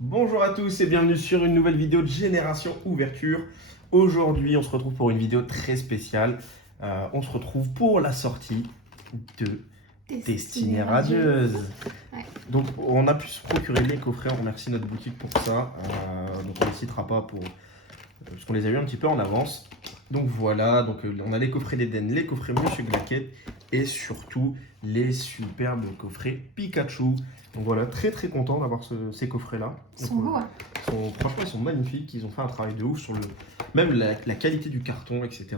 Bonjour à tous et bienvenue sur une nouvelle vidéo de Génération Ouverture. Aujourd'hui, on se retrouve pour une vidéo très spéciale. On se retrouve pour la sortie de Destinée Radieuse. Ouais. Donc, on a pu se procurer les coffrets. On remercie notre boutique pour ça. Donc, on ne les citera pas parce qu'on les a eu un petit peu en avance. Donc voilà, on a les coffrets d'Eden, les coffrets Monsieur Glaquette et surtout les superbes coffrets Pikachu. Donc voilà, très très content d'avoir ces coffrets-là. Ils sont beaux, hein. Franchement, ils sont magnifiques. Ils ont fait un travail de ouf sur même la qualité du carton, etc.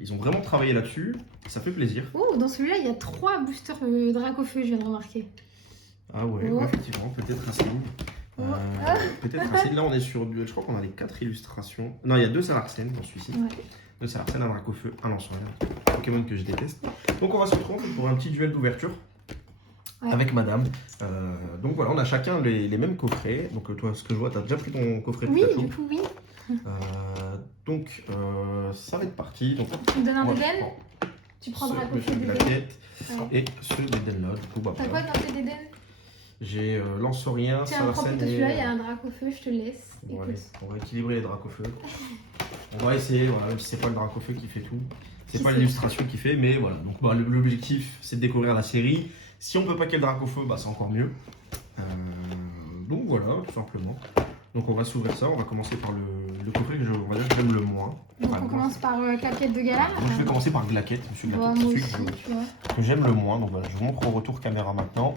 Ils ont vraiment travaillé là-dessus. Ça fait plaisir. Oh, dans celui-là, il y a 3 boosters Dracofeu, je viens de remarquer. Ah ouais, Oh. ouais, effectivement, peut-être un signe. Peut-être un signe. Là, on est sur je crois qu'on a les 4 illustrations. Non, il y a 2 Salarsen dans celui-ci. Ouais. 2 Salarsen, un Dracofeu, un Lançois. Pokémon que je déteste. Donc on va se retrouver pour un petit duel d'ouverture. Ouais. Avec madame. Donc voilà, on a chacun les mêmes coffrets. Donc toi, ce que je vois, tu as déjà pris ton coffret Oui, Pikachu. du coup, oui. Ça va être parti. Donc, Tu me donnes un moi, Deden. je prends Tu prends ceux Dracofeu Monsieur Deden. Glaquette Ouais. et ceux d'Eden là. Du coup, bah, T'as quoi voilà. dans tes Deden? J'ai Lansorien, Tiens, prends Salarsen plutôt et... celui-là, il y a un Dracofeu, je te laisse. Bon, Écoute. allez, on va équilibrer les Dracofeu. On va essayer, voilà, même si c'est pas le Dracofeu qui fait tout. C'est Qui pas c'est l'illustration qui fait, mais voilà. Donc bah, l'objectif, c'est de découvrir la série. Si on peut pas qu'il y ait le Dracofeu, bah, c'est encore mieux. Donc voilà, tout simplement. Donc on va s'ouvrir ça, on va commencer par le coffret que on va dire que j'aime le moins. Donc Enfin, on le moins. commence par Claquette de Gala. Donc je vais commencer par Glaquette, Monsieur Ouais, Glaquette, moi celui aussi, tu vois. que j'aime le moins. Donc voilà, je vous montre au retour caméra maintenant,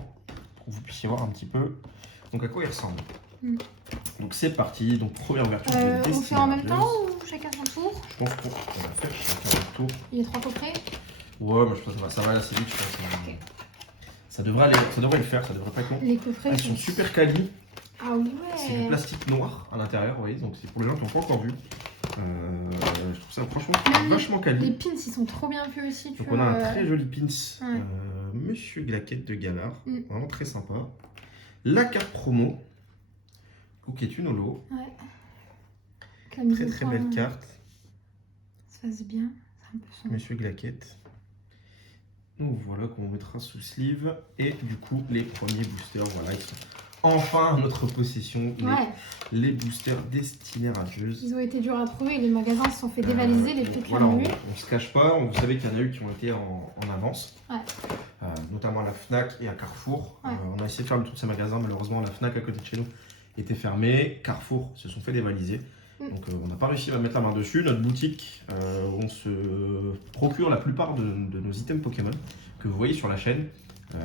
pour que vous puissiez voir un petit peu donc à quoi il ressemble. Donc c'est parti, donc première ouverture de On Destinée fait en même Radieuse. temps ou chacun son tour? Je pense qu'on va faire chacun notre tour. Il y a 3 coffrets. Ouais, moi je pense que ça va aller assez vite, je pense. Ok. Ça devrait le faire, ça devrait pas être long. Les coffrets Ils sont super quali. Ah ouais. C'est du plastique noir à l'intérieur, vous voyez, donc c'est pour les gens qui n'ont pas encore vu. Je trouve ça franchement vachement Les quali. pins, ils sont trop bien faits aussi. Donc on a un très joli pins, Ouais. Monsieur Glaquette de Galard, Mm. vraiment très sympa. La carte promo, qui est une holo, Ouais. Que la mise très au très point, belle carte, se fasse bien. C'est un peu sombre. Monsieur Glaquette. Donc voilà qu'on mettra sous sleeve. Et du coup les premiers boosters, voilà, ils sont enfin à notre possession. Ouais. Les boosters Destinée Radieuse. Ils ont été durs à trouver. Les magasins se sont fait dévaliser. Les prix Voilà, on eu. se cache pas. Vous savez qu'il y en a eu qui ont été en avance. Ouais. Notamment à la Fnac et à Carrefour. Ouais. On a essayé de faire le tour de ces magasins. Malheureusement, la Fnac à côté de chez nous était fermée. Carrefour se sont fait dévaliser. Donc on n'a pas réussi à mettre la main dessus. Notre boutique, on se procure la plupart de nos items Pokémon que vous voyez sur la chaîne.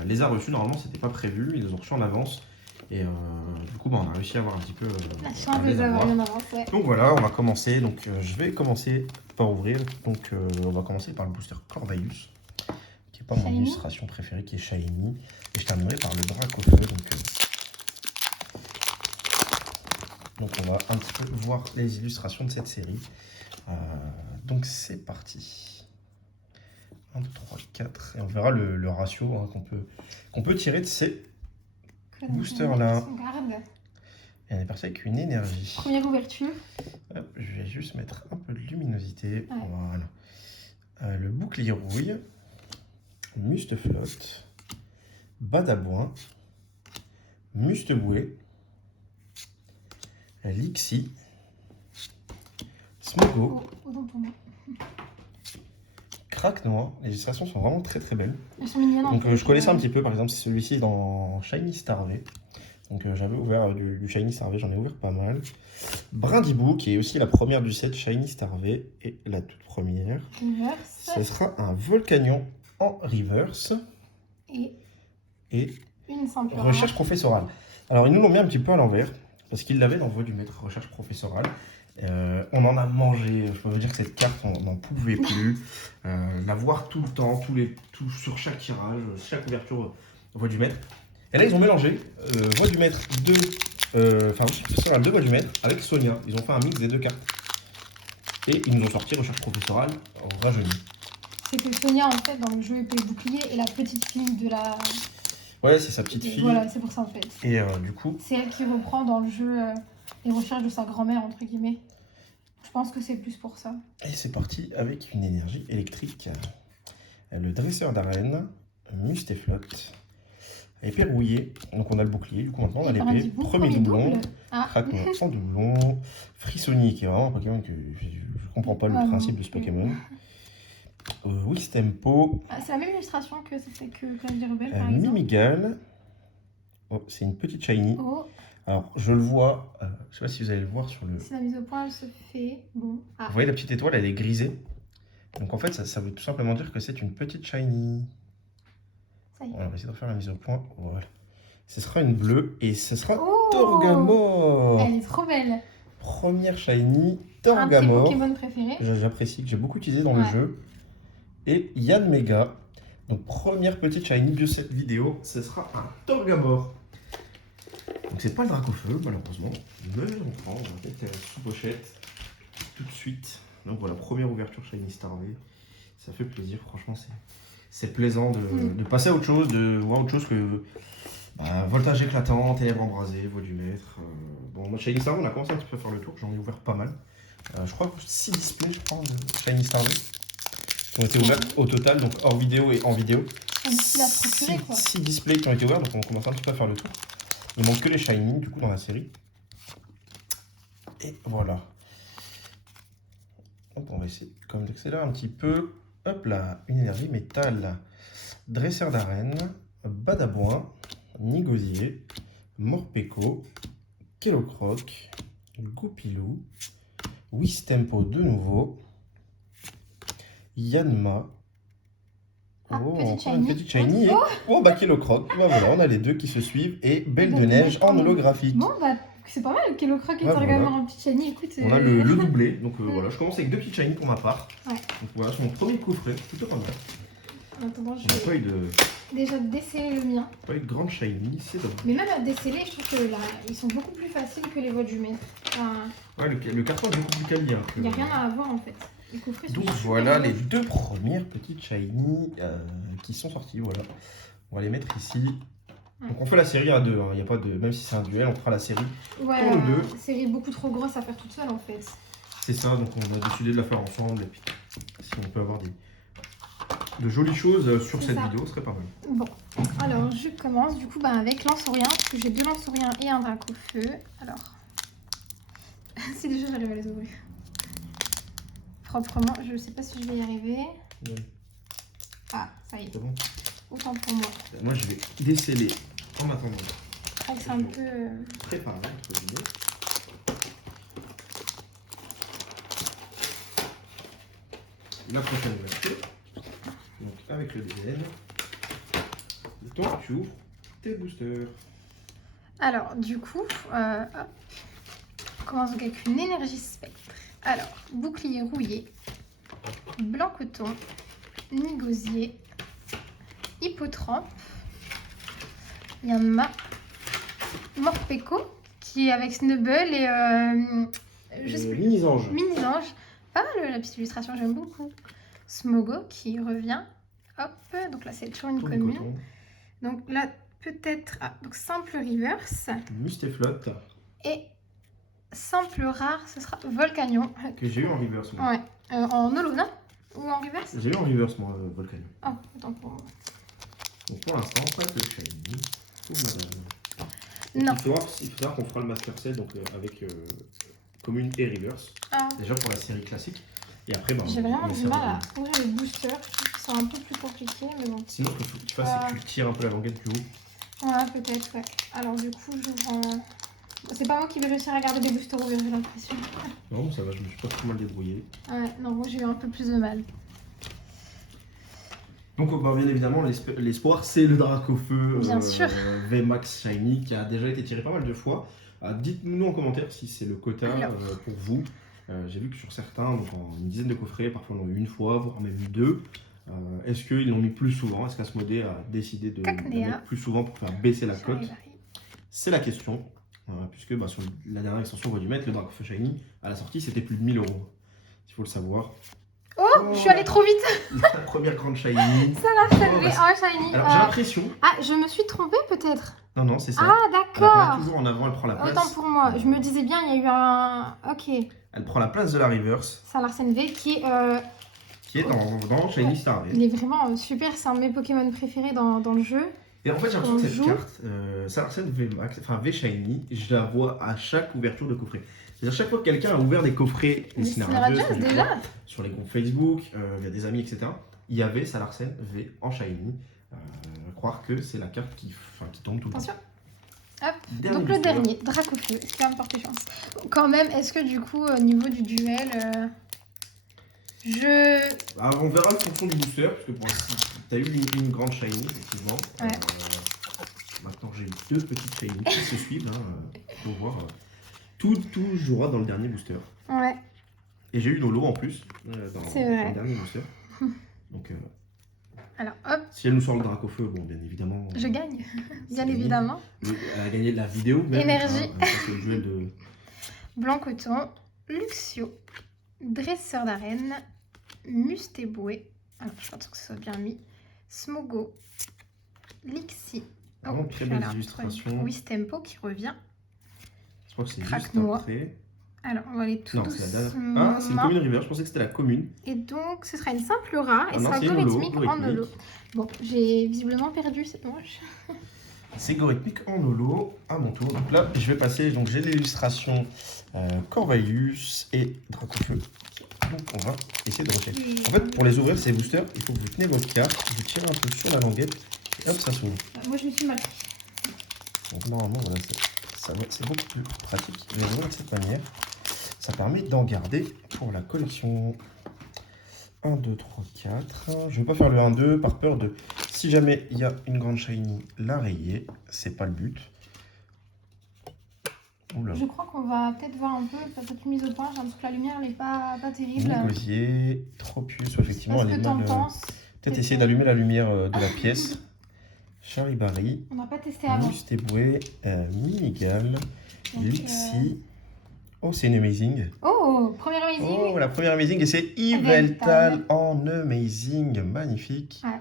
Les a reçus, normalement c'était pas prévu. Ils les ont reçus en avance. Et du coup, on a réussi à avoir un petit peu La chance de les avoir bien avance. Ouais. Donc voilà, on va commencer. Donc je vais commencer par ouvrir. Donc on va commencer par le booster Corvallis, qui n'est pas mon illustration préférée, qui est Shiny. Et je terminerai par le Dracofeu. Donc on va un petit peu voir les illustrations de cette série. Donc c'est parti. 1, 2, 3, 4. Et on verra le ratio hein, qu'on peut tirer de ces boosters-là. Et on est parti avec une énergie. Première ouverture. Hop, je vais juste mettre un peu de luminosité. Ouais. Voilà. Le bouclier rouille. Musteflotte. Badabouin. Musteboué. Lixie. Smogo. Autant pour moi. Craque-noix. Les illustrations sont vraiment très très belles. Elles sont mignonnes. Donc je connaissais un petit peu, par exemple, celui-ci dans Shiny Starvé. Donc j'avais ouvert du Shiny Starvé, j'en ai ouvert pas mal. Brindibou, qui est aussi la première du set Shiny Starvé, et la toute première. Reverse. Ce sera un Volcanion en reverse. Et une simple recherche professorale. Alors ils nous l'ont mis un petit peu à l'envers, parce qu'ils l'avaient dans le voie du maître, recherche professorale. On en a mangé, je peux vous dire que cette carte, on n'en pouvait plus. La voir tout le temps, sur chaque tirage, chaque ouverture voie du maître. Et là, ils ont mélangé voie du maître recherche professorale de voie du maître avec Sonia. Ils ont fait un mix des deux cartes. Et ils nous ont sorti recherche professorale en rajeuni. C'est que Sonia, en fait, dans le jeu épée et bouclier, est la petite fille de la... Ouais, c'est sa petite fille. Voilà, c'est pour ça, en fait. Et du coup... C'est elle qui reprend dans le jeu les recherches de sa grand-mère, entre guillemets. Je pense que c'est plus pour ça. Et c'est parti avec une énergie électrique. Le dresseur d'arène, Musteflotte, Épée rouillée. Donc on a le bouclier, du coup maintenant on a Et l'épée. Brindibou, Premier doublon. double. Ah, Craquement en doublon. Frissoni, qui est vraiment un Pokémon que je comprends pas le Ouais, principe non de ce plus. Pokémon. Wistempo. ah, c'est la même illustration que celle que Clavier Rebelle, par exemple. Mimigal. Oh, c'est une petite shiny. Oh, Alors je le vois, je sais pas si vous allez le voir sur le... si la mise au point elle se fait. Bon. Ah, Vous voyez la petite étoile, elle est grisée. Donc en fait, ça veut tout simplement dire que c'est une petite shiny. ça y est. Voilà, on va essayer de refaire la mise au point. Voilà. Ce sera une bleue et ce sera Oh, Torgamor. elle est trop belle. Première shiny, Un de tes Torgamor. Pokémon préférés. J'apprécie, que j'ai beaucoup utilisé dans le Ouais. jeu. Et Yann Mega. Donc première petite shiny de cette vidéo, ce sera un Torgamor. Donc c'est pas le Dracofeu malheureusement, mais on prend, on va mettre sous pochette tout de suite. Donc voilà, première ouverture shiny Starvé. Ça fait plaisir, franchement c'est plaisant de passer à autre chose, de voir autre chose que voltage éclatant, ténèbres embrasées, voix du maître. Bon, moi Shiny Starvé, on a commencé un petit peu à faire le tour, j'en ai ouvert pas mal. Je crois que 6 displays, je crois, de Shiny Starvé qui ont été ouverts au total, donc hors vidéo et en vidéo. C'est difficile à se procurer, quoi. 6 displays qui ont été ouverts, donc on commence un petit peu à faire le tour. Il manque que les Shiny, du coup, dans la série. Et voilà. Hop, on va essayer comme d'accélérer un petit peu. Hop là, une énergie métal. Dresseur d'arène, Badabouin, Nigosier, Morpeko, Kellocroc, Goupilou, Wistempo de nouveau, Yanma. Ah, Oh, petite encore une shiny. petite shiny. Et... oh, bah Kellocroc. Bah voilà, on a les deux qui se suivent. Et Belle de Neige en holographique. Bon, bah, c'est pas mal. Kellocroc et Ouais, Torgamor voilà. en petite shiny. Écoute. On a le doublé. Donc voilà, je commence avec 2 petites shiny pour ma part. Ouais. Donc voilà, c'est mon premier coffret. Plutôt pas mal. En attendant, je On n'a pas vais eu de, déjà déceler le mien. grande shiny, c'est dommage. Mais même à déceler, je trouve que là, ils sont beaucoup plus faciles que les voix du maître. Enfin, Ouais, le carton est beaucoup plus quali. il n'y a rien à avoir en fait. Les coffrets sont Donc super voilà beaux. les 2 premières petites shiny qui sont sorties. Voilà. On va les mettre ici. Donc on fait la série à 2. Il y a pas de... Même si c'est un duel, on fera la série. Ouais, pour nous deux. série beaucoup trop grosse à faire toute seule en fait. C'est ça, donc on a décidé de la faire ensemble. Et puis si on peut avoir de jolies choses sur C'est cette ça. vidéo, ce serait pas mal. Bon, alors je commence du coup avec Lanceaurien, parce que j'ai 2 Lanceauriens et un Dracofeu. Alors, si déjà j'arrive à les ouvrir proprement, je sais pas si je vais y arriver. Ouais. Ah, ça y est, C'est bon. autant pour moi. Moi je vais déceler en attendant. Je crois que c'est un peu... Préparer entre guillemets. La prochaine ouverture. Donc avec le DN. Le temps que tu ouvres tes boosters. Alors, du coup, hop. On commence donc avec une énergie spectre. Alors, bouclier rouillé, blanc coton, nigosier, hippotrampe, Yanma, Morpeko, qui est avec Snubble et je sais plus, Mini-ange. Mini-ange. Pas mal la petite illustration, j'aime beaucoup. Smogo qui revient. Hop, donc là c'est toujours une commune. Donc là peut-être, donc simple reverse. Mustéflotte. Et simple rare, ce sera Volcanion. Que j'ai eu en reverse. Moi. Ouais. En holo, non? Ou en reverse? J'ai eu en reverse moi, Volcanion. Ah, autant pour moi. Donc pour l'instant, pas de shiny. Pour madame. Non. Il faudra qu'on fera le master set donc, avec commune et reverse. Ah. Déjà pour la série classique. Et après, bah, J'ai vraiment on du essaiera mal de- à ouvrir les boosters. Je trouve qu'ils sont un peu plus compliqués, mais bon. Sinon, ce qu'il faut que tu fasses, c'est que tu tires un peu la languette plus haut. Ouais, peut-être, ouais. Alors du coup, j'ouvre en... C'est pas moi qui vais réussir à garder des boosters ouverts, j'ai l'impression. Non, ça va, je me suis pas trop mal débrouillé. Ouais, non, moi j'ai eu un peu plus de mal. Donc, bah, bien évidemment, l'espoir, c'est le Dracofeu Bien sûr. VMAX Shiny qui a déjà été tiré pas mal de fois. Dites-nous en commentaire si c'est le quota Alors. pour vous. J'ai vu que sur certains, donc en une dizaine de coffrets, parfois on en a eu une fois, voire même 2. Est-ce qu'ils l'ont mis plus souvent? Est-ce qu'Asmodée a décidé de le Cacnea. mettre plus souvent pour faire baisser la cote? J'arrive. C'est la question. Puisque bah, sur la dernière extension Voix du Maître, le Dracofeu Shiny, à la sortie, c'était plus de 1000 €. Il faut le savoir. Oh, je suis allée trop vite. La première grande Shiny. Ça l'a salué. bah, Oh, shiny. Alors j'ai l'impression. Ah, je me suis trompée peut-être. Non, non, c'est ça. Ah, Elle apparaît d'accord. toujours en avant, elle prend la place. Autant pour moi. Je me disais bien, il y a eu un... Ok. Elle prend la place de la reverse, C'est un Larsen V qui est... qui est dans Shiny Star. Il est vraiment super. C'est un de mes Pokémon préférés dans le jeu. Et en fait, j'ai l'impression que cette joue. carte, Saracen V Max, enfin V Shiny, je la vois à chaque ouverture de coffret. C'est-à-dire, chaque fois que quelqu'un a ouvert des coffrets Mais Cinerajust, déjà. sur les groupes Facebook, il y a des amis, etc., il y avait Saracen V en Shiny. Croire que c'est la carte qui tombe tout le temps. Attention. Hop. Dernier Donc le booster. dernier, Dracofeu, ce qui va me porter chance. Quand même, est-ce que du coup, au niveau du duel, On verra en fonction du booster, parce que pour l'instant, tu as eu une grande shiny, effectivement. Ouais. Maintenant, j'ai eu 2 petites shiny qui se suivent. Faut voir. Tout jouera dans le dernier booster. Ouais. Et j'ai eu une holo en plus, dans le dernier booster. Donc, alors, hop. si elle nous sort le Dracofeu, bon, bien évidemment. Je gagne, bien évidemment. Elle a gagné de la vidéo, même. Énergie. C'est le duel de. Blanc Coton, Luxio, Dresseur d'arène, Mustéboué. Alors, je pense que ce soit bien mis. Smogo, Lixi. Vraiment très belle illustration. Wistempo qui revient. Je crois que c'est juste Craque-noix. après. Alors, on va aller tout Non, doucement. c'est la dernière. Ah, c'est une commune river, je pensais que c'était la commune. Et donc, ce sera une simple rare et Ah non, sera c'est une holo, algorithmique en holo. Bon, j'ai visiblement perdu, c'est moche. C'est algorithmique en holo, à mon tour. Donc là, je vais passer, donc j'ai l'illustration Corvalus et Dracofeu. Donc on va essayer de rechercher. En fait, pour les ouvrir, ces boosters, il faut que vous tenez votre carte, vous tirez un peu sur la languette, et hop, ça s'ouvre. Moi, je me suis mal pris. Donc normalement, voilà, c'est beaucoup plus pratique de les ouvrir de cette manière. Ça permet d'en garder pour la collection. 1, 2, 3, 4. Je ne vais pas faire le 1, 2 par peur de, si jamais il y a une grande shiny, la rayer. C'est pas le but. Oula. Je crois qu'on va peut-être voir un peu, peut-être mise au point. J'ai l'impression que la lumière n'est pas terrible. Négosier, Tropius, effectivement, elle est mal. Peut-être essayer d'allumer la lumière de la pièce. Charibari. On n'a pas testé avant. Mustéboué, Minigal, Lixi. Oh, c'est une amazing. Oh, première amazing. Oh, la première amazing, et c'est Yveltal en amazing, magnifique. Ouais.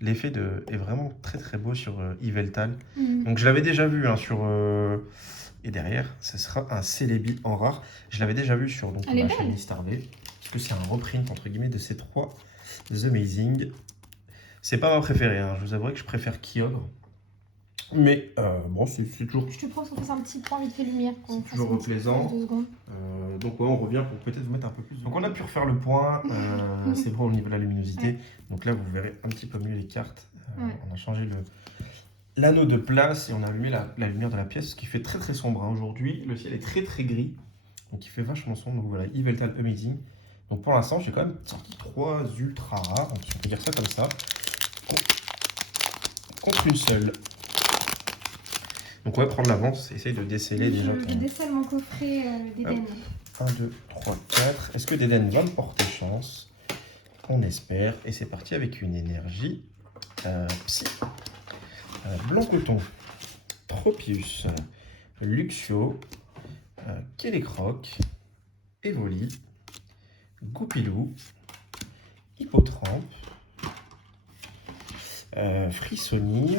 L'effet est vraiment très très beau sur Yveltal. Donc je l'avais déjà vu sur... Et derrière, ce sera un Celebi en rare. Je l'avais déjà vu sur donc, ma chaîne Starvé. Parce que c'est un reprint entre guillemets de ces 3 amazing. C'est pas ma préférée, je vous avouerai que je préfère Kyogre. Mais bon, c'est toujours... Je te propose qu'on fasse un petit point vite fait lumière. C'est toujours plaisant. Donc ouais, on revient pour peut-être vous mettre un peu plus. Donc on a pu refaire le point. C'est bon au niveau de la luminosité. Ouais. Donc là, vous verrez un petit peu mieux les cartes. On a changé l'anneau de place et on a allumé la lumière de la pièce, ce qui fait très très sombre. Aujourd'hui, le ciel est très très gris. Donc il fait vachement sombre. Donc voilà, Yveltal Amazing. Donc pour l'instant, j'ai quand même sorti 3 ultra rares. Donc, si on peut dire ça comme ça. Contre une seule. Donc on va prendre l'avance, essaye de déceler déjà. Je décèle mon coffret d'Eden. 1, 2, 3, 4. Est-ce que d'Eden va me porter chance? On espère. Et c'est parti avec une énergie psy. Blanc Coton, Tropius, Luxio, Kélécroc, Evoli, Goupilou, Hippotrampe, Frissoni.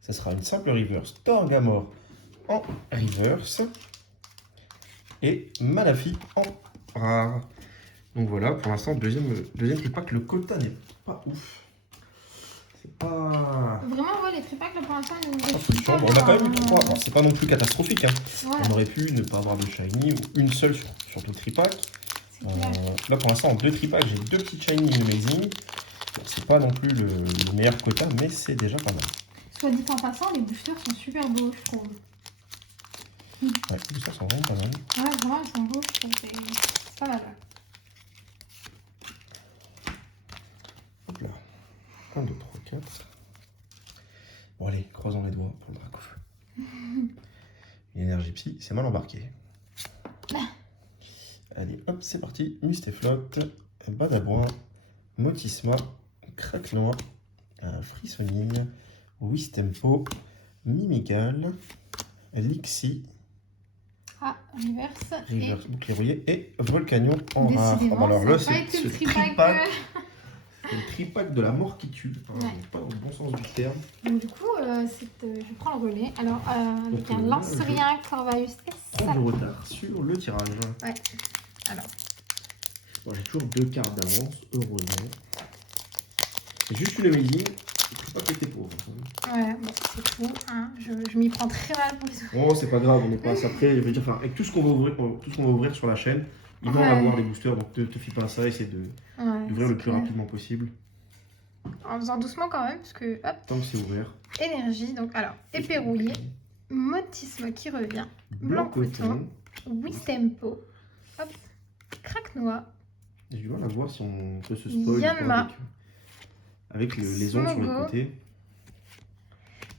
Ça sera une simple reverse Torgamore en reverse et Malafi en rare. Donc voilà, pour l'instant, deuxième tripack, le quota n'est pas ouf. C'est pas... Vraiment, ouais, les tripacks, là, pour l'instant, on a quand même eu 3. C'est pas non plus catastrophique. Voilà. On aurait pu ne pas avoir de shiny ou une seule sur 2 tripacks. Là, pour l'instant, en 2 tripacks, j'ai 2 petites shiny et une amazing. C'est pas non plus le meilleur quota, mais c'est déjà pas mal. Soit dit en passant, les boosters sont super beaux, je trouve. Ouais, les boosters sont vraiment pas mal. Ouais, vraiment, ils sont beaux, je trouve. C'est pas mal. Hop là. 1, 2, 3, 4. Bon, allez, croisons les doigts pour le Dracofeu. Une énergie psy, c'est mal embarqué. Allez, hop, c'est parti. Mustéflotte, Badabouin, Motisma, Craque-Noix, Frissonning, Wistempo, Mimigal, Lixi, reverse bouclier rouillé et Volcanion en rare. Alors là, c'est ce tripack. C'est le tripack de la mort qui tue. Pas dans le bon sens du terme. Donc du coup, je prends le relais. Alors, avec un lance-rien Corvalus S. Prends du retard sur le tirage. Ouais. Alors. Bon, j'ai toujours 2 cartes d'avance, heureusement. C'est juste une amazing. faut pas que t'es pauvre. Ouais, bon, c'est tout. Hein. Je m'y prends très mal pour les ouvrir. Oh, c'est pas grave, on n'est pas à ça près. Je veux dire, enfin, avec tout ce qu'on va ouvrir, sur la chaîne, ils vont en Ouais. avoir des boosters, donc te fie pas à ça, essaie Ouais, d'ouvrir le plus clair. rapidement possible. En faisant doucement quand même, parce que hop, Tant que c'est ouvert. énergie, donc alors, épée rouillée, Motisma qui revient, blanc coton, Wistempo, hop, craque-noix, Et je dois la voir si on peut se spoil Yanma, avec les ongles sur les Smogo, côtés.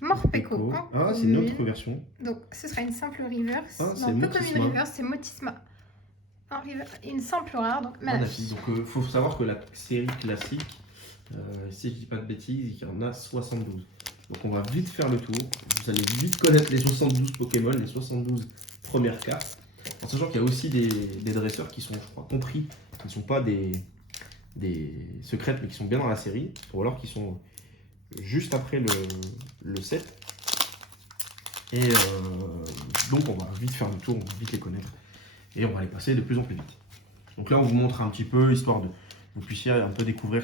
Morpeko. Ah, c'est une autre version. Donc ce sera une simple reverse. Ah, c'est non, peu comme Motisma. une reverse, c'est Motisma. En reverse, une simple rare, donc Manafi. Donc faut savoir que la série classique, si je dis pas de bêtises, il y en a 72. Donc on va vite faire le tour. Vous allez vite connaître les 72 Pokémon, les 72 premières cartes. En sachant qu'il y a aussi des dresseurs qui sont, je crois, compris, qui ne sont pas des secrètes, mais qui sont bien dans la série, ou alors qui sont juste après le set. Et donc on va vite faire le tour, on va vite les connaître. Et on va les passer de plus en plus vite. Donc là on vous montre un petit peu, histoire de vous puissiez un peu découvrir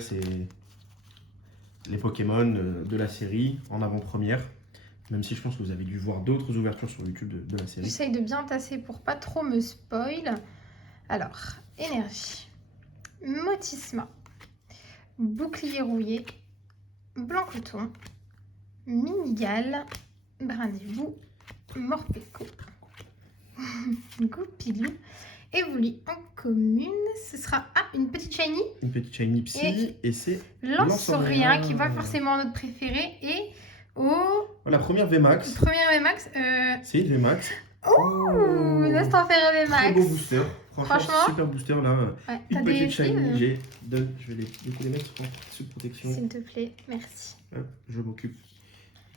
les Pokémon de la série en avant-première. Même si je pense que vous avez dû voir d'autres ouvertures sur YouTube de la série. J'essaye de bien tasser pour pas trop me spoil. Alors, énergie, Motisma, bouclier rouillé, blanc coton, Minigal, Brindivou, Morpeko, Goupilou, Evoli en commune. Ce sera une petite shiny. Une petite shiny psy et c'est Lanceorien qui va forcément notre préféré. Et la première VMAX. Première VMAX. C'est une VMAX. Laisse t'en faire un VMAX. Très beau booster. Franchement, super booster là. Ouais, une petite shiny. Je vais les mettre sous protection. S'il te plaît, merci. Hop, je m'occupe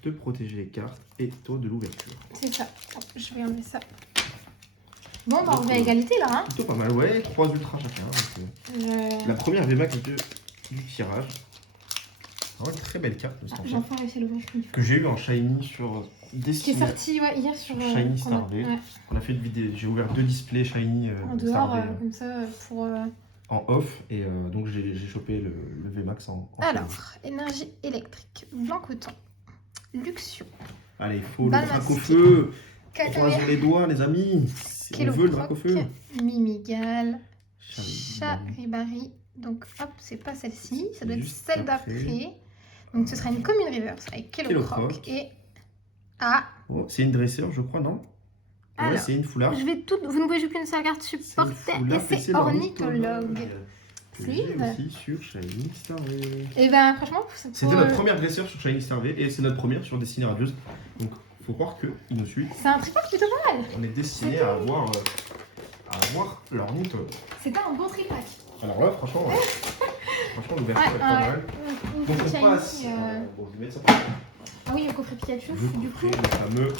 de protéger les cartes et toi de l'ouverture. C'est ça. Je vais enlever ça. Bon, bah on revient à égalité là. Hein. Plutôt pas mal, ouais. 3 ultras chacun. Donc, la première VMAX du tirage. Vraiment une très belle carte. J'ai enfin réussi à l'ouvrir une fois. Que j'ai eu en shiny sur Qui est sorti hier sur Shiny Starvé. Ouais. On a fait une vidéo. J'ai ouvert 2 displays shiny en dehors, Starvé, comme ça, pour. En off et donc j'ai chopé le VMAX en Alors, énergie électrique, blanc coton, Luxio. Allez, il faut le drac au feu. Croisez les doigts, les amis. On veut le drac au feu. Mimigal, Charibari. Donc, hop, c'est pas celle-ci, ça doit être celle d'après. Donc, ce sera une commune reverse avec Kellocroc et. Ah! Oh, c'est une dresseur, je crois, non? Alors, ouais, c'est une foulard. Vous ne pouvez jouer qu'une seule carte supporter et c'est ornithologue. Sleeve aussi sur Shiny Starvé. Et ben franchement, c'était notre première dresseur sur Shiny Starvé et c'est notre première sur Destinée Radieuse. Donc faut croire qu'ils nous suivent. C'est un tripod plutôt pas mal. On est destiné à avoir l'ornithologue. C'était un bon tripod. Alors là, franchement l'ouverture est pas mal. Donc on passe. Bon, je vais mettre ça par là. Ah oui, le coffret Pikachu, du coup. Le fameux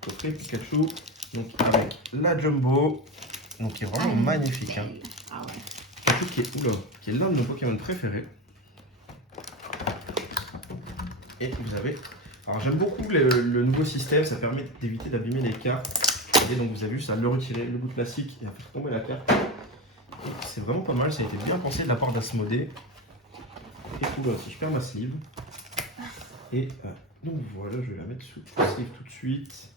coffret Pikachu. Donc avec la Jumbo. Donc qui est vraiment magnifique. Hein. Ah ouais. Qui est l'un de nos Pokémon préférés. Et vous avez... Alors j'aime beaucoup le nouveau système, ça permet d'éviter d'abîmer les cartes. Et donc vous avez vu, ça le retirer le bout plastique et à faire tomber la carte. C'est vraiment pas mal, ça a été bien pensé de la part d'Asmodée. Et tout là, si je perds ma sleeve. Et donc voilà, je vais la mettre sous sleeve tout de suite.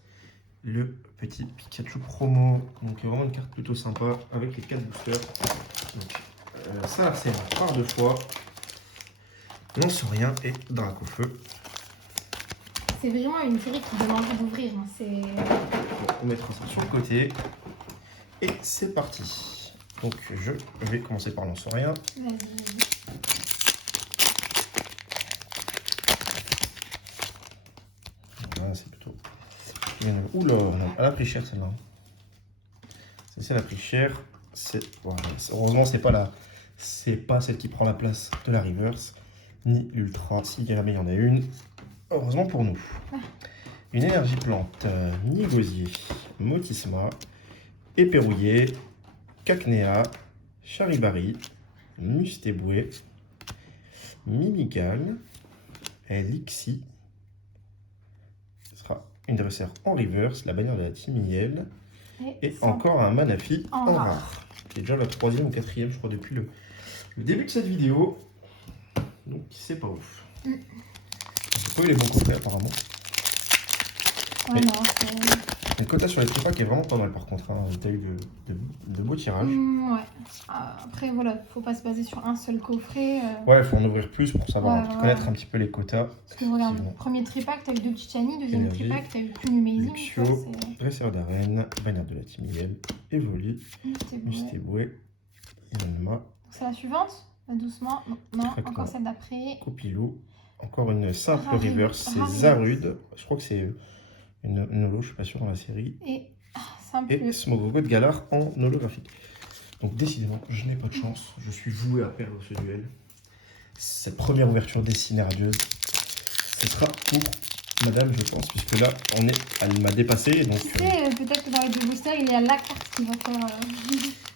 Le petit Pikachu promo, donc vraiment une carte plutôt sympa avec les 4 boosters. Donc, ça c'est la part de fois. Lanceorien et drac au feu. C'est vraiment une série qui donne envie d'ouvrir. Hein. Bon, on mettra ça sur le côté. Et c'est parti. Donc je vais commencer par Lanceorien. Vas-y. Voilà, c'est plutôt... Oula, non, elle a pris cher celle-là. C'est la plus chère. Voilà. Heureusement, c'est pas celle qui prend la place de la reverse, ni l'ultra. Si jamais il y en a une, heureusement pour nous. Une énergie plante, Nigosier, Motisma, épée rouillée, Cacnea, Charibari, Mustéboué, Mimigal, Elixir. Ce sera une dresseur en reverse, la bannière de la Timiel. Et encore un Manafi en rare. Qui est déjà la 3e ou 4e, je crois, depuis le début de cette vidéo. Donc, c'est pas ouf. J'ai pas eu les bons coffrets apparemment. Ouais, Mais- non, Le quota sur les tripacks est vraiment pas mal par contre. Hein. T'as eu de beaux tirages. Ouais. Après, voilà, faut pas se baser sur un seul coffret. Ouais, il faut en ouvrir plus pour savoir, Ouais, connaître un petit peu les quotas. Parce que regarde, Sinon. premier tripack, t'as eu 2 Titani, deuxième Énergie, tripack, t'as eu Plume Amazing. Luxio, Dresseur d'arène, bannière de la Team Yel, Evoli, Mustéboué, Yanma, c'est la suivante. Doucement. Non, Tractor. encore celle d'après. Copilou. Encore une simple Rarus. reverse, c'est Rarus. Zarude. Je crois que c'est une holo, je suis pas sûr dans la série. Et simple. Et Smogogo de Galar en holographique. Donc décidément, je n'ai pas de chance. Je suis voué à perdre ce duel. Cette première ouverture dessinée radieuse, ce sera pour madame, je pense, puisque là, elle m'a dépassé. Donc, Tu sais, peut-être que dans les 2 boosters, il y a la carte qui va faire...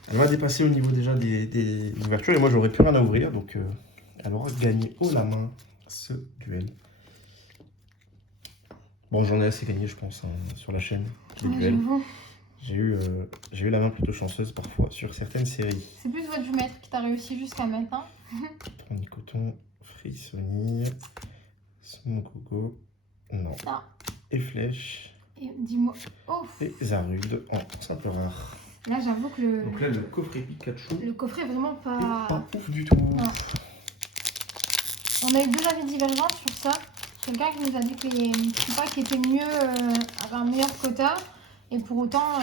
elle m'a dépassé au niveau déjà des ouvertures. Et moi, j'aurais plus rien à ouvrir. Donc, elle aura gagné haut la main ce duel. Bon, j'en ai assez gagné, je pense, hein, sur la chaîne. Les duels. J'ai eu la main plutôt chanceuse parfois sur certaines séries. C'est plus votre maître qui t'a réussi jusqu'à maintenant. Tronicoton, Frissonnier, Smogogo, non. Ah. Et Flèche. Et dis-moi... Oh. Et Zarude en simple rare. Là, j'avoue que le... Donc là, le coffret Pikachu. Le coffret est vraiment est pas... pas ouf du tout. Non. On a eu 2 avis divergents sur ça. Quelqu'un qui nous a dit que les tripacks étaient mieux, avaient un meilleur quota. Et pour autant,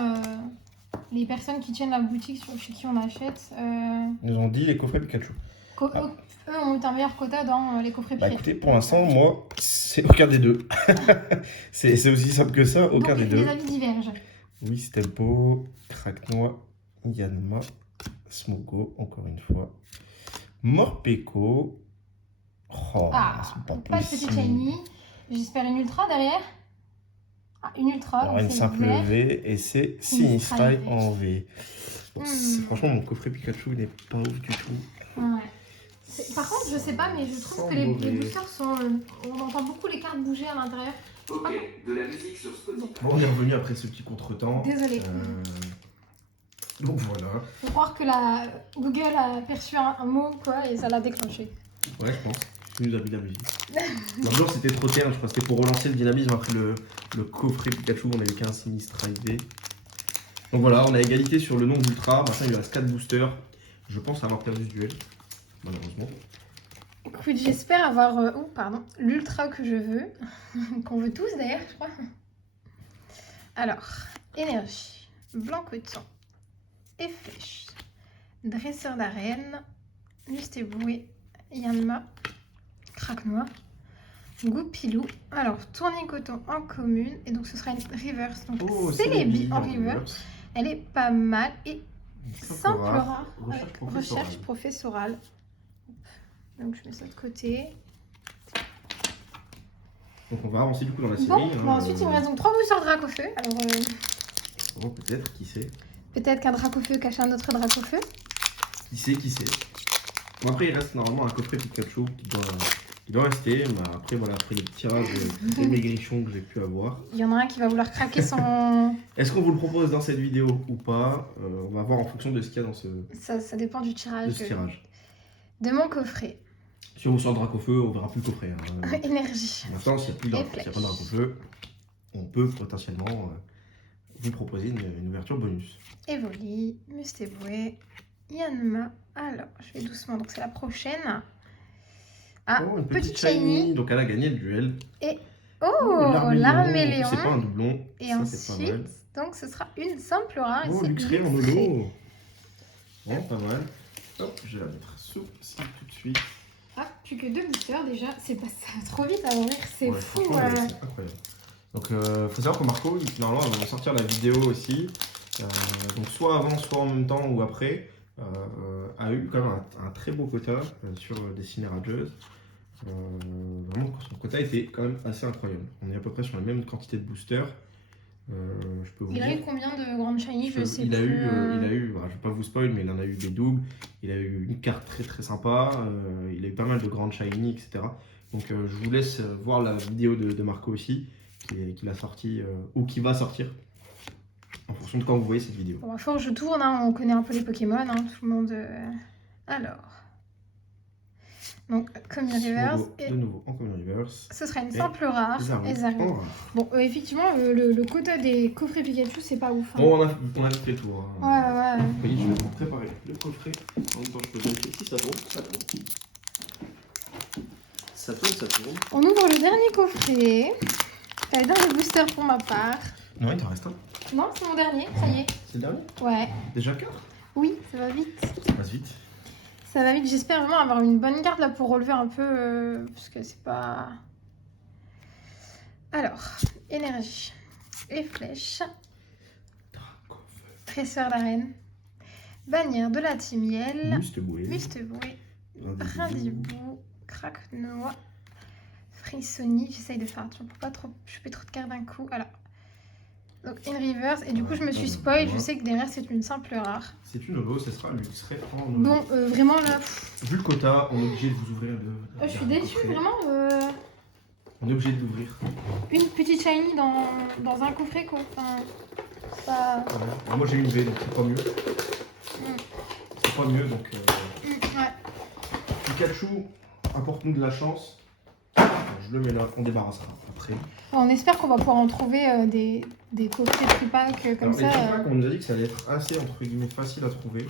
les personnes qui tiennent la boutique chez qui on achète, Ils nous ont dit les coffrets Pikachu. eux ont eu un meilleur quota dans les coffrets Bah privés. écoutez, pour l'instant, moi, c'est aucun des deux. c'est aussi simple que ça, aucun Donc, des deux. les avis divergent. Oui, Stempo, Cracknois, Yanma, Smogo, encore une fois. Morpeko. Oh, c'est Pas de petit shiny. J'espère une ultra derrière. Ah, une ultra. Alors, une simple V et c'est Sinistrai en V. Donc, franchement, mon coffret Pikachu il n'est pas ouf du tout. Ouais. Par contre, je sais pas, mais je trouve que les boosters sont. On entend beaucoup les cartes bouger à l'intérieur. Ok, de la musique sur Spotify. Bon, on est revenu après ce petit contretemps. Désolée. Donc voilà. Faut croire que Google a perçu un mot quoi et ça l'a déclenché. Ouais, je pense. Tu nous as mis la musique. L'autre jour, c'était trop terne, je crois que c'était pour relancer le dynamisme après le coffret Pikachu. On avait qu'un Sinistra IV. Donc voilà, on a égalité sur le nombre d'ultra. Maintenant, il reste 4 boosters. Je pense avoir perdu ce duel, malheureusement. Écoute, j'espère avoir l'ultra que je veux. Qu'on veut tous d'ailleurs, je crois. Alors, énergie, blanc coton et flèche, dresseur d'arène, Mustéboué, Yanma, Cracknois, Goupilou. Alors, tournicoton en commune. Et donc, ce sera une reverse. Donc, Celebi en reverse. Elle est pas mal. Et simple rare. Recherche professorale. Donc, je mets ça de côté. Donc, on va avancer du coup dans la série. Bon, ensuite, il me reste donc 3 boosters Dracofeu. Alors, oh, peut-être, qui sait. Peut-être qu'un Dracofeu cache un autre Dracofeu. Qui sait. Bon, après, il reste normalement un coffret Pikachu qui doit rester. Mais après, voilà, après les tirages des maigrichons que j'ai pu avoir. Il y en a un qui va vouloir craquer son... Est-ce qu'on vous le propose dans cette vidéo ou pas? On va voir en fonction de ce qu'il y a dans ce Ça dépend du tirage. De mon coffret. Si on sort Dracofeu, on verra plus le coffret. Hein. Énergie. Maintenant, s'il n'y a pas de Dracofeu, on peut potentiellement vous proposer une ouverture bonus. Evoli, Mustéboué, Yanma. Alors, je vais doucement, donc c'est la prochaine. Ah, une petite shiny. Donc elle a gagné le duel. Et l'Arméléon. C'est pas un doublon. Et ça, ensuite, donc ce sera une simple rare. Oh, Luxray en holo. Bon, pas mal. Hop, je vais la mettre sous ci tout de suite. Ah, plus que 2 boosters déjà. Ça va trop vite à ouvrir, c'est fou. C'est incroyable. Donc, faut savoir que Marco, normalement, elle va sortir la vidéo aussi. Donc, soit avant, soit en même temps ou après. A eu quand même un très beau quota sur Dessiné Radieuse. Vraiment, son quota était quand même assez incroyable. On est à peu près sur la même quantité de boosters. Je peux vous il dire. a eu combien de grandes shiny? Je sais il a plus. eu, je vais pas vous spoil, mais il en a eu des doubles. Il a eu une carte très très sympa. Il a eu pas mal de grandes shiny, etc. Donc je vous laisse voir la vidéo de Marco aussi, qu'il a sorti ou qui va sortir. En fonction de quand vous voyez cette vidéo. Bon, à force, je tourne, hein, on connaît un peu les Pokémon, hein, tout le monde. Alors. Donc, Common Reverse. Smogo, Et de nouveau en Common Reverse. ce sera une Et simple rare. Zarude Et Zarude. en rare. Bon, effectivement, le quota des coffrets Pikachu, c'est pas ouf. Hein. Bon, on a fait le tour. Ouais, ouais. Vous voyez, je vais vous préparer le coffret. En même temps, je peux vérifier si ça tourne. Ça tourne. Ça tourne, ça tourne. On ouvre le dernier coffret. C'est le dernier booster pour ma part. Non, il t'en reste un. Non, c'est mon dernier, ça y est. C'est le dernier. Ouais. Déjà 4. Oui, ça va vite. Ça passe vite. Ça va vite. J'espère vraiment avoir une bonne carte là pour relever un peu. Parce que c'est pas. Alors, énergie. Et flèches. Tresseur d'arène. Bannière de la Timiel. Musteboué. Musteboué. Rindy-Bou. Rindy-Bou. Craque-noix. Frissoni. J'essaye de faire attention pour pas trop choper trop de cartes d'un coup. Alors. Donc in reverse. Et du coup, je me suis spoil. Je sais que derrière, c'est une simple rare. C'est une holo, ce sera l'ultrait en holo. Bon, vraiment là. Vu le quota, on est obligé de vous ouvrir Je suis déçue, vraiment. On est obligé de l'ouvrir. Une petite shiny dans un coffret, quoi. Enfin, ça. Ouais. Moi j'ai une V, donc c'est pas mieux. C'est pas mieux, donc. Ouais. Pikachu, apporte-nous de la chance. Je le mets là, on débarrassera après. On espère qu'on va pouvoir en trouver des coffrets tripack comme Alors, ça. les tripacks, on nous a dit que ça allait être assez entre guillemets facile à trouver.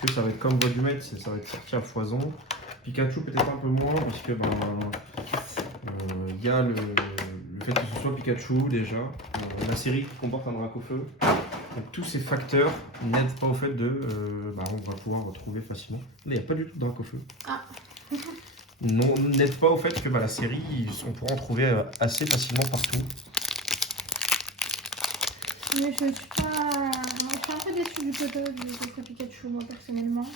Puisque ça va être comme voie du maître, ça va être sorti à foison. Pikachu peut-être un peu moins, puisque il y a le fait que ce soit Pikachu déjà, la série qui comporte un Dracofeu. Donc tous ces facteurs n'aident pas au fait de on va pouvoir retrouver facilement. Là il n'y a pas du tout de Dracofeu. Ah. Non, n'aide pas au fait que la série, on pourra en trouver assez facilement partout. Mais je suis pas. Moi, je suis un peu déçue du quota du coffret Pikachu, moi personnellement.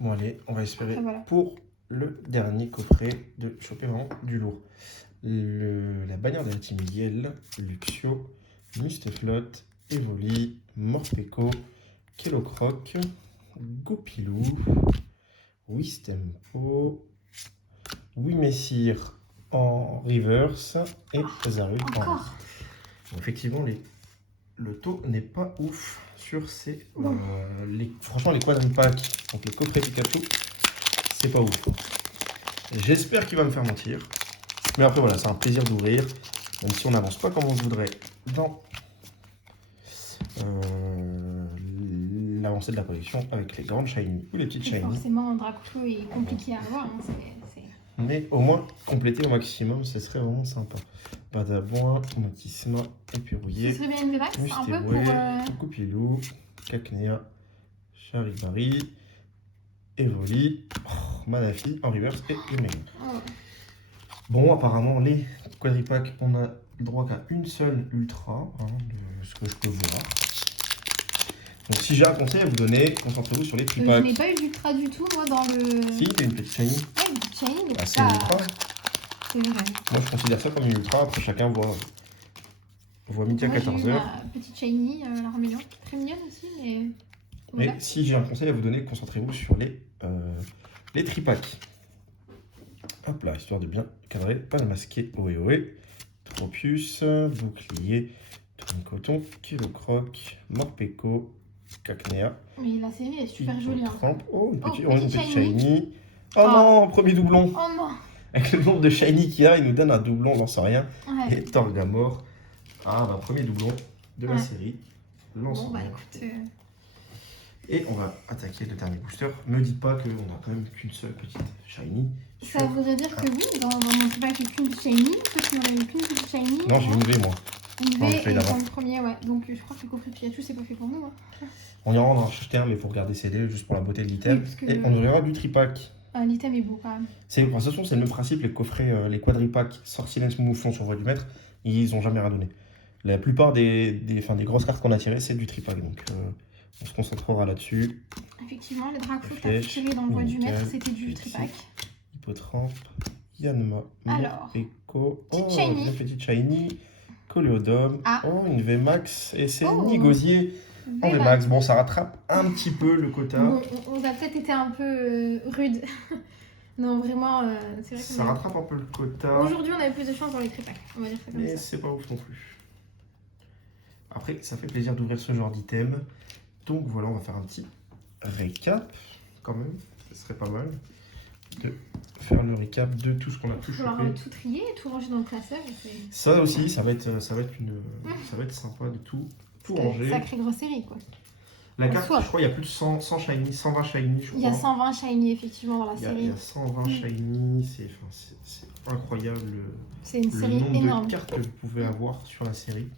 Bon allez, on va espérer Après, voilà. pour le dernier coffret de choper vraiment du lourd. La bannière de la Team Yell, Luxio, Mustaflot, Evoli, Morpeko, Kellocroc, Goupilou, Wistempo, Wimessir en reverse et Zarude en Encore. rare. Bon, effectivement, le taux n'est pas ouf sur ces. Bon. Franchement, les quadripacks, donc les coffrets Pikachu, c'est pas ouf. J'espère qu'il va me faire mentir. Mais après, voilà, c'est un plaisir d'ouvrir. Même si on n'avance pas comme on voudrait dans l'avancée de la collection avec les grandes shiny ou les petites Et shiny. forcément, Dracofeu est compliqué à avoir. Hein, Mais au moins, compléter au maximum, ce serait vraiment sympa. Badabouin, Motisma, Ce Épérouillé, serait bien une Vevax, un peu pour. Mustéboué, Goupilou, Cacnea, Charibari, Evoli, Manafi en reverse et Emega. Oh. Bon, apparemment, les quadripacks, on a le droit qu'à une seule ultra, de ce que je peux voir. Donc, si j'ai un conseil à vous donner, concentrez-vous sur les Je tripacks. n'ai pas eu d'ultra du tout, moi, dans le. Si, il y a une petite shiny. Ouais, une petite shiny, mais C'est une ultra. C'est vrai. Moi, je considère ça comme une ultra. Après, chacun voit midi à Moi, j'ai eu 14h. ma petite shiny, l'armélion, qui est très mignonne aussi, mais. Voilà. Mais si j'ai un conseil à vous donner, concentrez-vous sur les tripacks. Hop là, histoire de bien cadrer, pas de masquer Ohé, Tropius, Bouclier, Coton, Kellocroc, Morpeko, Cacnea. Mais la série est super jolie. Hein. Trempe. Oh, une Oh, petite, petite shiny. shiny. Oh Oh. non, premier doublon. Oh non. Avec le nombre de shiny qu'il y a, il nous donne un doublon, on n'en sait rien. Ouais. Et Torgamor. Ah, premier doublon de la Ouais. série. Lance Bon, bah rien. écoute. Et on va attaquer le dernier booster. Me dites pas qu'on a quand même qu'une seule petite shiny. Ça voudrait dire que oui, dans mon tripack, il n'y a qu'une shiny. Parce qu'on n'avait qu'une petite shiny. Non, j'ai une V moi. Une Non, V le fait et d'avant. dans le premier, ouais. Donc je crois que le coffret Pikachu, c'est pas fait pour nous. Hein. On ira en acheter un, mais pour regarder CD, juste pour la beauté de l'item. Oui, parce que Et on ouvrira du tripack. Ah, l'item est beau quand même. De toute façon, c'est le même principe, les coffrets, les quadripacks Sortilège Mouflon sur Voie du Maître, ils ont jamais rien donné. La plupart des grosses cartes qu'on a tirées, c'est du tripack. Donc on se concentrera là-dessus. Effectivement, les Dracofeu que tu as Flèche, tiré dans le voie du nickel, maître, c'était du petit. tripack. Hippotrampe, Yanma, Alors, Echo, petite shiny. une petite shiny, Coléodome, Ah. oh, une VMAX, et c'est Oh. Nigosier en Vévax. VMAX. Bon, ça rattrape un petit peu le quota. Bon, on a peut-être été un peu rude. Non, vraiment, c'est vrai Ça que rattrape un peu le quota, aujourd'hui, on avait plus de chance dans les tripacks. On va dire ça comme mais ça. c'est pas ouf non plus. Après, ça fait plaisir d'ouvrir ce genre d'item. Donc voilà, on va faire un petit récap, quand même. Ce serait pas mal de faire le récap de tout ce qu'on a tout Il va chopé. falloir tout trier et tout ranger dans le classeur. Ça aussi, ça va être sympa de tout ranger. Sacrée grosserie, quoi. La En carte, soi. je crois, il y a plus de 100 shiny, 120 shiny, je crois. Il y a 120 shiny, effectivement, dans la Il série. y a 120 shiny, c'est incroyable C'est une le série nombre énorme. de cartes que vous pouvez avoir sur la série.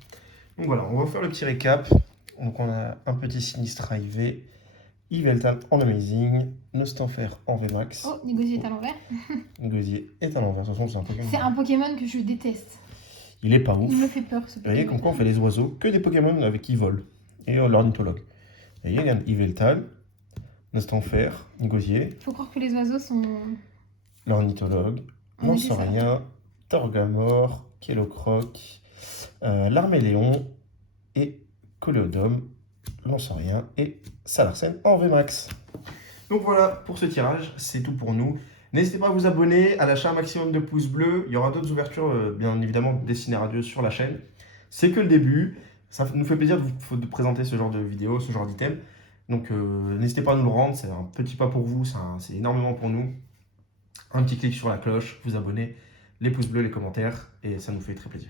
Donc voilà, on va faire le petit récap. Donc on a un petit Sinistra IV, Yveltal en Amazing, Nostanfer en VMAX, Oh, négocier est à l'envers. Gosier est à l'envers. De toute façon, c'est un Pokémon. C'est un Pokémon que je déteste. Il est pas ouf. Il me fait peur, ce Vous voyez, Pokémon. comme quoi on fait les oiseaux, que des Pokémon avec qui volent. Et l'ornithologue. Vous voyez, regarde, Yveltal, Nostanfer, Gosier, Faut croire que les oiseaux sont... l'ornithologue, On a dit ça. Mansorien, Torgamor, Kellocroc, l'Arméléon et Coléodome, Mansorien et Salarsen en VMAX. Donc voilà pour ce tirage, c'est tout pour nous. N'hésitez pas à vous abonner, à lâcher un maximum de pouces bleus. Il y aura d'autres ouvertures, bien évidemment, destinées à Radio sur la chaîne. C'est que le début. Ça nous fait plaisir de présenter ce genre de vidéos, ce genre d'items. Donc n'hésitez pas à nous le rendre, c'est un petit pas pour vous, c'est énormément pour nous. Un petit clic sur la cloche, vous abonner, les pouces bleus, les commentaires, et ça nous fait très plaisir.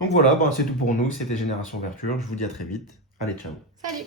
Donc voilà, c'est tout pour nous, c'était Génération Ouverture, je vous dis à très vite. Allez, ciao. Salut!